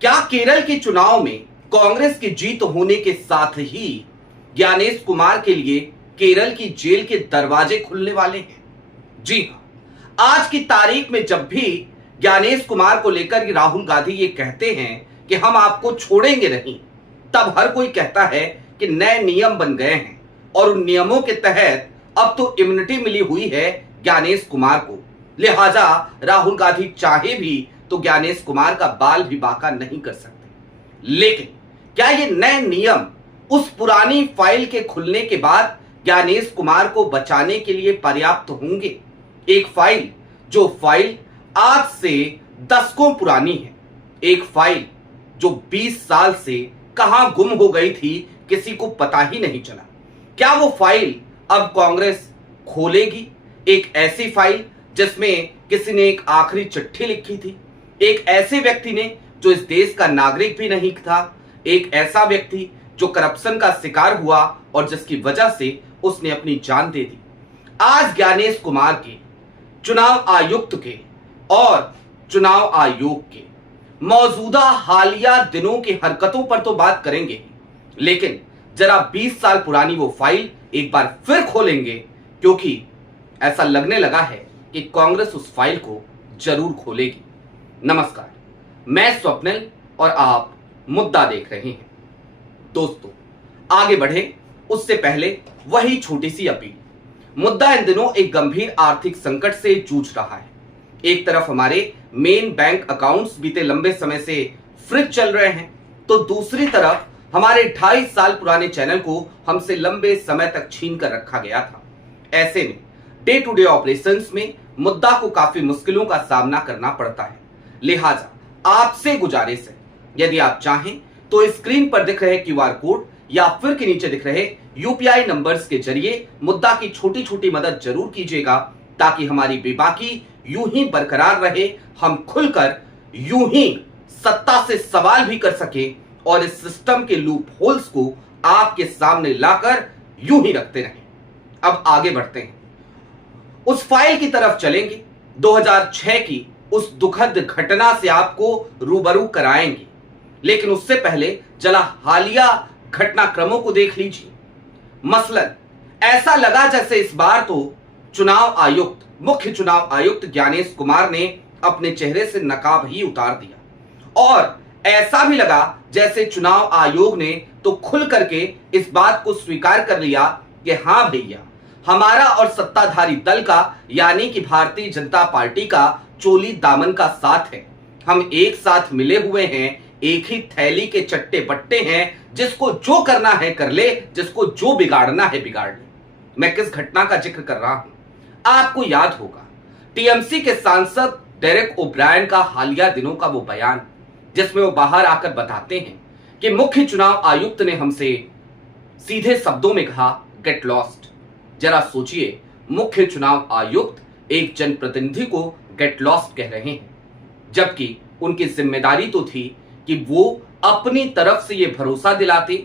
क्या केरल के चुनाव में कांग्रेस की जीत होने के साथ ही ज्ञानेश कुमार के लिए केरल की जेल के दरवाजे खुलने वाले हैं? जी हां, आज की तारीख में जब भी ज्ञानेश कुमार को लेकर राहुल गांधी ये कहते हैं कि हम आपको छोड़ेंगे नहीं, तब हर कोई कहता है कि नए नियम बन गए हैं और उन नियमों के तहत अब तो इम्यूनिटी मिली हुई है ज्ञानेश कुमार को, लिहाजा राहुल गांधी चाहे भी तो ज्ञानेश कुमार का बाल भी बांका नहीं कर सकते। लेकिन क्या ये नए नियम उस पुरानी फाइल के खुलने के बाद ज्ञानेश कुमार को बचाने के लिए पर्याप्त होंगे? एक फाइल जो फाइल आज से दशकों पुरानी है, एक फाइल जो 20 साल से कहां गुम हो गई थी किसी को पता ही नहीं चला। क्या वो फाइल अब कांग्रेस खोलेगी? एक ऐसी फाइल जिसमें किसी ने एक आखिरी चिट्ठी लिखी थी, एक ऐसे व्यक्ति ने जो इस देश का नागरिक भी नहीं था, एक ऐसा व्यक्ति जो करप्शन का शिकार हुआ और जिसकी वजह से उसने अपनी जान दे दी। आज ज्ञानेश कुमार के, चुनाव आयुक्त के और चुनाव आयोग के मौजूदा हालिया दिनों की हरकतों पर तो बात करेंगे, लेकिन जरा 20 साल पुरानी वो फाइल एक बार फिर खोलेंगे, क्योंकि ऐसा लगने लगा है कि कांग्रेस उस फाइल को जरूर खोलेगी। नमस्कार, मैं स्वप्निल और आप मुद्दा देख रहे हैं। दोस्तों, आगे बढ़े उससे पहले वही छोटी सी अपील। मुद्दा इन दिनों एक गंभीर आर्थिक संकट से जूझ रहा है। एक तरफ हमारे मेन बैंक अकाउंट्स बीते लंबे समय से फ्रीज चल रहे हैं, तो दूसरी तरफ हमारे 2.5 साल पुराने चैनल को हमसे लंबे समय तक छीन कर रखा गया था। ऐसे में डे टू डे ऑपरेशंस में मुद्दा को काफी मुश्किलों का सामना करना पड़ता है। लिहाजा आपसे गुजारिश है, यदि आप चाहें तो स्क्रीन पर दिख रहे क्यूआर कोड या फिर के नीचे दिख रहे यूपीआई नंबर्स के जरिए मुद्दा की छोटी छोटी मदद जरूर कीजिएगा, ताकि हमारी बेबाकी यूं ही बरकरार रहे, हम खुलकर यूं ही सत्ता से सवाल भी कर सके और इस सिस्टम के लूप होल्स को आपके सामने लाकर यूं ही रखते रहें। अब आगे बढ़ते हैं, उस फाइल की तरफ चलेंगे। 2006 की उस दुखद घटना से आपको रूबरू कराएंगे, लेकिन उससे पहले जरा हालिया घटनाक्रमों को देख लीजिए। मसलन ऐसा लगा जैसे इस बार तो चुनाव आयुक्त, मुख्य चुनाव आयुक्त ज्ञानेश कुमार ने अपने चेहरे से नकाब ही उतार दिया, और ऐसा भी लगा जैसे चुनाव आयोग ने तो खुल करके इस बात को स्वीकार कर लिया कि हां भैया, हमारा और सत्ताधारी दल का यानी कि भारतीय जनता पार्टी का चोली दामन का साथ है। हम एक साथ मिले हुए हैं, एक ही थैली के चट्टे बट्टे हैं, जिसको जो करना है कर ले, जिसको जो बिगाड़ना है बिगाड़ ले। मैं किस घटना का जिक्र कर रहा हूं? आपको याद होगा टीएमसी के सांसद डेरेक ओब्रायन का हालिया दिनों का वो बयान, जिसमें वो बाहर आकर बताते हैं कि मुख्य चुनाव आयुक्त ने हमसे सीधे शब्दों में कहा, गेट लॉस्ट। जरा सोचिए, मुख्य चुनाव आयुक्त एक जनप्रतिनिधि को गेट लॉस्ट कह रहे हैं, जबकि उनकी जिम्मेदारी तो थी कि वो अपनी तरफ से ये भरोसा दिलाते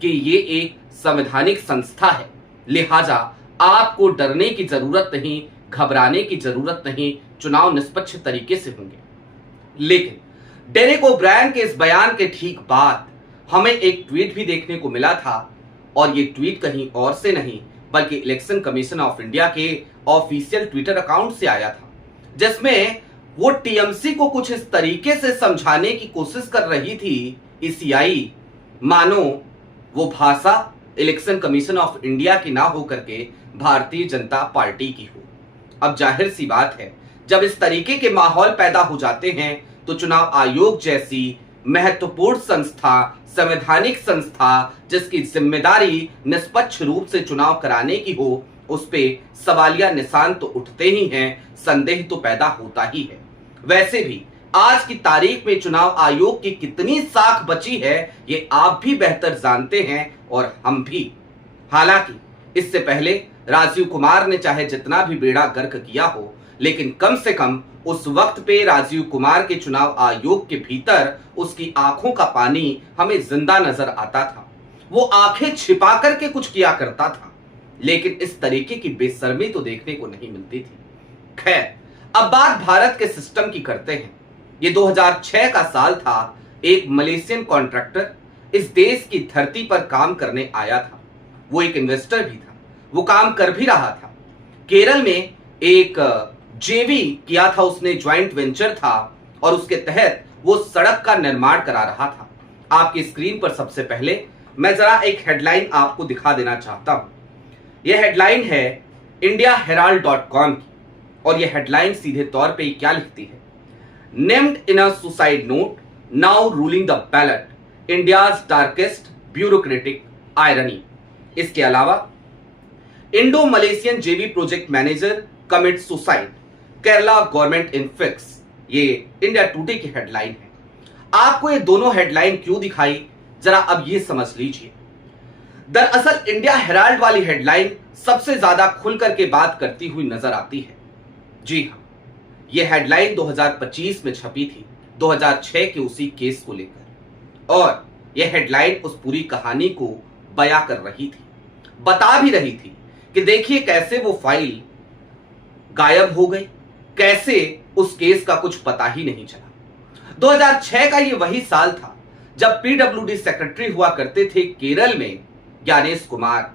कि ये एक संवैधानिक संस्था है, लिहाजा आपको डरने की जरूरत नहीं, घबराने की जरूरत नहीं, चुनाव निष्पक्ष तरीके से होंगे। लेकिन डेरेक ओब्रायन के इस बयान के ठीक बाद हमें एक ट्वीट भी देखने को मिला था, और ये ट्वीट कहीं और से नहीं बल्कि इलेक्शन कमीशन ऑफ इंडिया के ऑफिशियल ट्विटर अकाउंट से आया था, जिसमें वो टीएमसी को कुछ इस तरीके से समझाने की कोशिश कर रही थी ईसीआई, मानो वो भाषा इलेक्शन कमीशन ऑफ इंडिया की ना हो करके भारतीय जनता पार्टी की हो। अब जाहिर सी बात है, जब इस तरीके के माहौल पैदा हो जाते हैं तो चुनाव आयोग जैसी महत्वपूर्ण संस्था, संवैधानिक संस्था, जिसकी जिम्मेदारी निष्पक्ष रूप से चुनाव कराने की हो, उस पे सवालिया निशान तो उठते ही हैं, संदेह तो पैदा होता ही है। वैसे भी आज की तारीख में चुनाव आयोग की कितनी साख बची है ये आप भी बेहतर जानते हैं और हम भी। हालांकि इससे पहले राजीव कुमार ने चाहे जितना भी बेड़ा गर्क किया हो, लेकिन कम से कम उस वक्त पे राजीव कुमार के चुनाव आयोग के भीतर उसकी आंखों का पानी हमें जिंदा नजर आता था। वो आंखें छिपा करके कुछ किया करता था, लेकिन इस तरीके की बेशर्मी तो देखने को नहीं मिलती थी। खैर, अब बात भारत के सिस्टम की करते हैं। ये 2006 का साल था एक मलेशियन कॉन्ट्रैक्टर इस देश की धरती पर काम करने आया था। वो एक इन्वेस्टर भी था, वो काम कर भी रहा था। केरल में एक जेवी किया था उसने, ज्वाइंट वेंचर था और उसके तहत वो सड़क का निर्माण करा रहा था। आपकी स्क्रीन पर सबसे पहले मैं जरा एक हेडलाइन आपको दिखा देना चाहता हूं। यह हेडलाइन है indiaherald.com की और यह हेडलाइन सीधे तौर पे क्या लिखती है? Named in a suicide note, now ruling the ballot, India's darkest bureaucratic irony. इसके अलावा इंडो मलेशियन जेवी project manager commit suicide, Kerala government in fix. ये इंडिया टुडे की हेडलाइन है। आपको ये दोनों हेडलाइन क्यों दिखाई, जरा अब ये समझ लीजिए। दरअसल इंडिया हेराल्ड वाली हेडलाइन सबसे ज्यादा खुल करके बात करती हुई नजर आती है। जी हां, यह हेडलाइन 2025 में छपी थी, 2006 के उसी केस को लेकर, और यह हेडलाइन उस पूरी कहानी को बयां कर रही थी, बता भी रही थी कि देखिए कैसे वो फाइल गायब हो गई, कैसे उस केस का कुछ पता ही नहीं चला। 2006 का ये वही साल था जब पीडब्ल्यूडी सेक्रेटरी हुआ करते थे केरल में ज्ञानेश कुमार।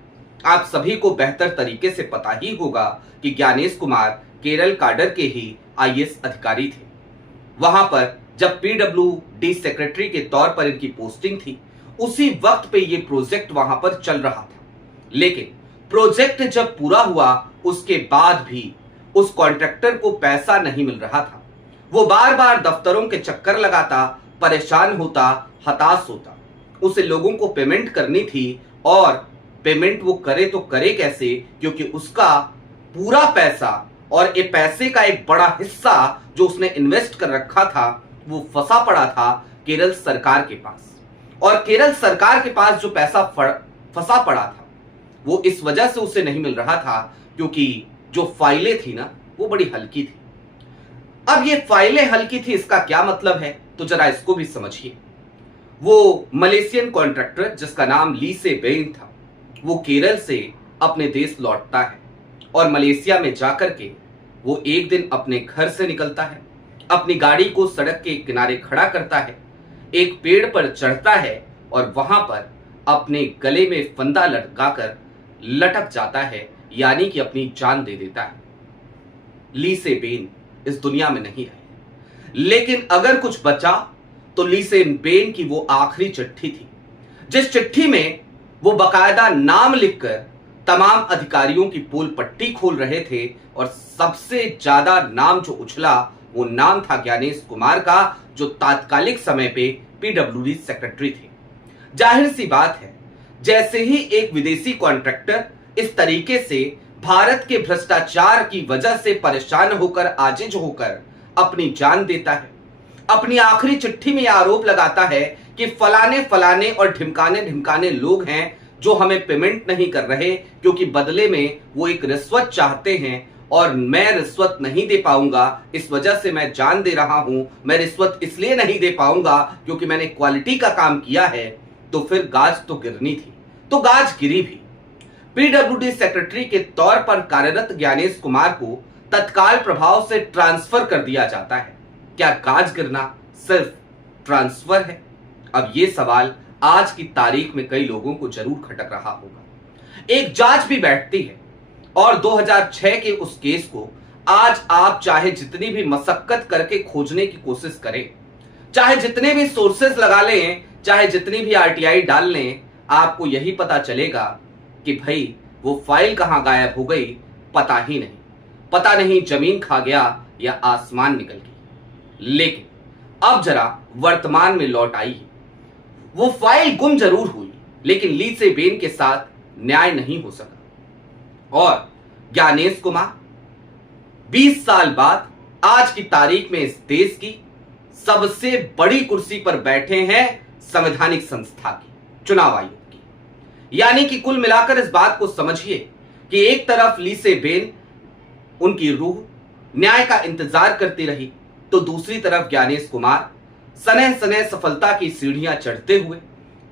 आप सभी को बेहतर तरीके से पता ही होगा कि ज्ञानेश कुमार केरल काडर के ही आईएएस अधिकारी थे। वहां पर जब पीडब्ल्यूडी सेक्रेटरी के तौर पर इनकी पोस्टिंग थी, उसी वक्त पे ये प्रोजेक्ट वहां पर चल रहा था। लेकिन प्रोजेक्ट जब पूरा हुआ उसके बाद भी उस कॉन्ट्रैक्टर को पैसा नहीं मिल रहा था। वो बार बार दफ्तरों के चक्कर लगाता, परेशान होता, हताश होता। उसे लोगों को पेमेंट करनी थी और पेमेंट वो करे तो करे कैसे, क्योंकि उसका पूरा पैसा और ये पैसे का एक बड़ा हिस्सा जो उसने इन्वेस्ट कर रखा था वो फंसा पड़ा था केरल सरकार के पास। और केरल सरकार के पास जो पैसा फंसा पड़ा था वो इस वजह से उसे नहीं मिल रहा था क्योंकि जो फाइलें थी ना वो बड़ी हल्की थी। अब ये फाइलें हल्की थी, इसका क्या मतलब है, तो जरा इसको भी समझिए। वो मलेशियन कॉन्ट्रैक्टर जिसका नाम ली से बेन था, वो केरल से अपने देश लौटता है और मलेशिया में जाकर के वो एक दिन अपने घर से निकलता है, अपनी गाड़ी को सड़क के किनारे खड़ा करता है, एक पेड़ पर चढ़ता है और वहां पर अपने गले में फंदा लटकाकर लटक जाता है, यानी कि अपनी जान दे देता है। ली से बेन इस दुनिया में नहीं रहे, लेकिन अगर कुछ बचा तो ली से बेन की वो आखिरी चिट्ठी थी, जिस चिट्ठी में वो बकायदा नाम लिखकर तमाम अधिकारियों की पोल पट्टी खोल रहे थे और सबसे ज्यादा नाम जो उछला वो नाम था ज्ञानेश कुमार का, जो तात्कालिक समय पे पीडब्ल्यूडी सेक्रेटरी थे। जाहिर सी बात है, जैसे ही एक विदेशी कॉन्ट्रैक्टर इस तरीके से भारत के भ्रष्टाचार की वजह से परेशान होकर, आजिज होकर अपनी जान देता है, अपनी आखिरी चिट्ठी में आरोप लगाता है कि फलाने फलाने और ढिमकाने ढिमकाने लोग हैं जो हमें पेमेंट नहीं कर रहे क्योंकि बदले में वो एक रिश्वत चाहते हैं और मैं रिश्वत नहीं दे पाऊंगा, इस वजह से मैं जान दे रहा हूं। मैं रिश्वत इसलिए नहीं दे पाऊंगा क्योंकि मैंने क्वालिटी का काम किया है। तो फिर गाज तो गिरनी थी, तो गाज गिरी भी। पीडब्ल्यूडी सेक्रेटरी के तौर पर कार्यरत ज्ञानेश कुमार को तत्काल प्रभाव से ट्रांसफर कर दिया जाता है। क्या गाज गिरना सिर्फ ट्रांसफर है? अब ये सवाल आज की तारीख में कई लोगों को जरूर खटक रहा होगा। एक जांच भी बैठती है और 2006 के उस केस को आज आप चाहे जितनी भी मशक्कत करके खोजने की कोशिश करें, चाहे जितने भी सोर्सेस लगा लें, चाहे जितनी भी आरटीआई डाल लें, आपको यही पता चलेगा कि भाई वो फाइल कहां गायब हो गई, पता ही नहीं। पता नहीं जमीन खा गया या आसमान निकल गई। लेकिन अब जरा वर्तमान में लौट आई। वो फाइल गुम जरूर हुई, लेकिन ली से बेन के साथ न्याय नहीं हो सका और ज्ञानेश कुमार 20 साल बाद आज की तारीख में इस देश की सबसे बड़ी कुर्सी पर बैठे हैं, संवैधानिक संस्था की, चुनाव आयोग की। यानी कि कुल मिलाकर इस बात को समझिए कि एक तरफ ली से बेन उनकी रूह न्याय का इंतजार करती रही, तो दूसरी तरफ ज्ञानेश कुमार सने सने सफलता की सीढ़ियां चढ़ते हुए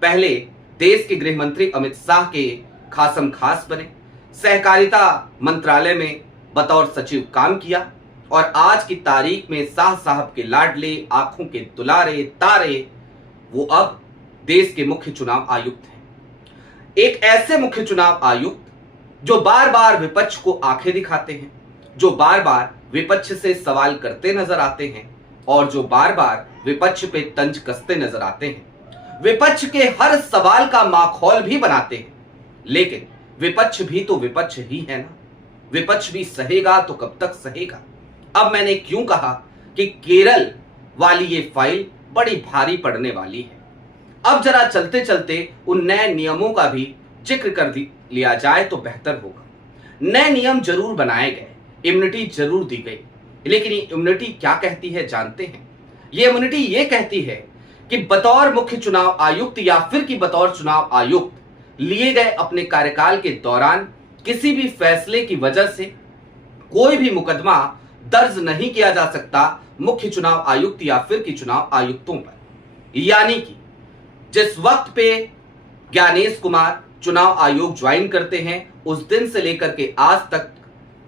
पहले देश के गृह मंत्री अमित शाह के खासम खास बने, सहकारिता मंत्रालय में बतौर सचिव काम किया और आज की तारीख में शाह साहब के लाडले, आंखों के दुलारे तारे वो अब देश के मुख्य चुनाव आयुक्त हैं। एक ऐसे मुख्य चुनाव आयुक्त जो बार बार विपक्ष को आंखें दिखाते हैं, जो बार बार विपक्ष से सवाल करते नजर आते हैं और जो बार बार विपक्ष पे तंज कसते नजर आते हैं। विपक्ष के हर सवाल का माखौल भी बनाते हैं, लेकिन विपक्ष भी तो विपक्ष ही है ना। विपक्ष भी सहेगा तो कब तक सहेगा। अब मैंने क्यों कहा कि केरल वाली ये फाइल बड़ी भारी पड़ने वाली है। अब जरा चलते चलते उन नए नियमों का भी जिक्र कर लिया जाए तो बेहतर होगा। नए नियम जरूर बनाए गए, इम्यूनिटी जरूर दी गई, लेकिन ये इम्यूनिटी क्या कहती है जानते हैं? ये इम्यूनिटी ये कहती है कि बतौर मुख्य चुनाव आयुक्त या फिर कि बतौर चुनाव आयुक्त लिए गए अपने कार्यकाल के दौरान किसी भी फैसले की वजह से कोई भी मुकदमा दर्ज नहीं किया जा सकता मुख्य चुनाव आयुक्त या फिर कि चुनाव आयुक्तों पर। यानी कि जिस वक्त पे ज्ञानेश कुमार चुनाव आयोग ज्वाइन करते हैं उस दिन से लेकर के आज तक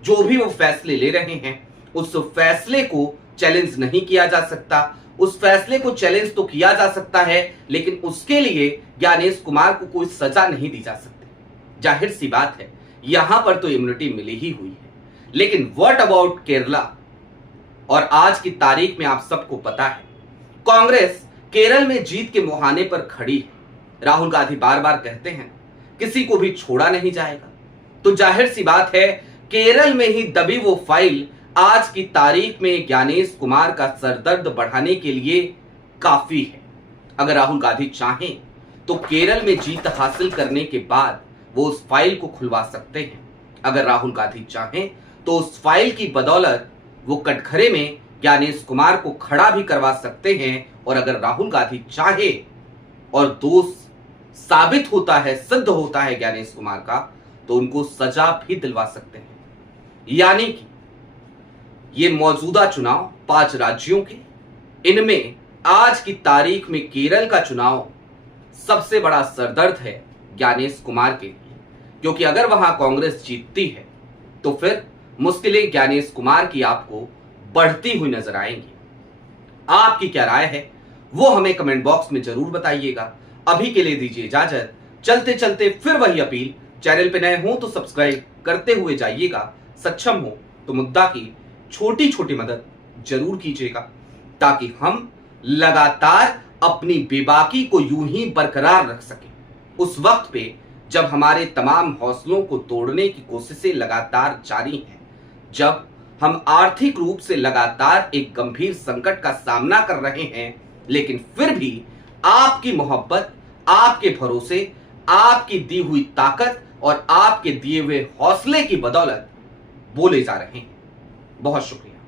जो भी वो फैसले ले रहे हैं उस फैसले को चैलेंज नहीं किया जा सकता। उस फैसले को चैलेंज तो किया जा सकता है, लेकिन उसके लिए ज्ञानेश कुमार को कोई सजा नहीं दी जा सकती। जाहिर सी बात है, यहां पर तो इम्यूनिटी मिली ही हुई है। लेकिन व्हाट अबाउट केरला? और आज की तारीख में आप सबको पता है कांग्रेस केरल में जीत के मुहाने पर खड़ी है। राहुल गांधी बार बार कहते हैं किसी को भी छोड़ा नहीं जाएगा, तो जाहिर सी बात है केरल में ही दबी वो फाइल आज की तारीख में ज्ञानेश कुमार का सरदर्द बढ़ाने के लिए काफी है। अगर राहुल गांधी चाहें तो केरल में जीत हासिल करने के बाद वो उस फाइल को खुलवा सकते हैं। अगर राहुल गांधी चाहें तो उस फाइल की बदौलत वो कटघरे में ज्ञानेश कुमार को खड़ा भी करवा सकते हैं, और अगर राहुल गांधी चाहे और दोष साबित होता है, सिद्ध होता है ज्ञानेश कुमार का, तो उनको सजा भी दिलवा सकते हैं। यानी कि ये मौजूदा चुनाव 5 राज्यों के, इनमें आज की तारीख में केरल का चुनाव सबसे बड़ा सरदर्द है ज्ञानेश कुमार के लिए, क्योंकि अगर वहां कांग्रेस जीतती है तो फिर मुश्किलें ज्ञानेश कुमार की आपको बढ़ती हुई नजर आएंगी। आपकी क्या राय है वो हमें कमेंट बॉक्स में जरूर बताइएगा। अभी के लिए दीजिए इजाजत। चलते चलते फिर वही अपील, चैनल पे नए हो तो सब्सक्राइब करते हुए जाइएगा, सक्षम हो तो मुद्दा की छोटी छोटी मदद जरूर कीजिएगा, ताकि हम लगातार अपनी बेबाकी को यूं ही बरकरार रख सकें उस वक्त पे जब हमारे तमाम हौसलों को तोड़ने की कोशिशें लगातार जारी हैं, जब हम आर्थिक रूप से लगातार एक गंभीर संकट का सामना कर रहे हैं, लेकिन फिर भी आपकी मोहब्बत, आपके भरोसे, आपकी दी हुई ताकत और आपके दिए हुए हौसले की बदौलत बोले जा रहे हैं। बहुत शुक्रिया।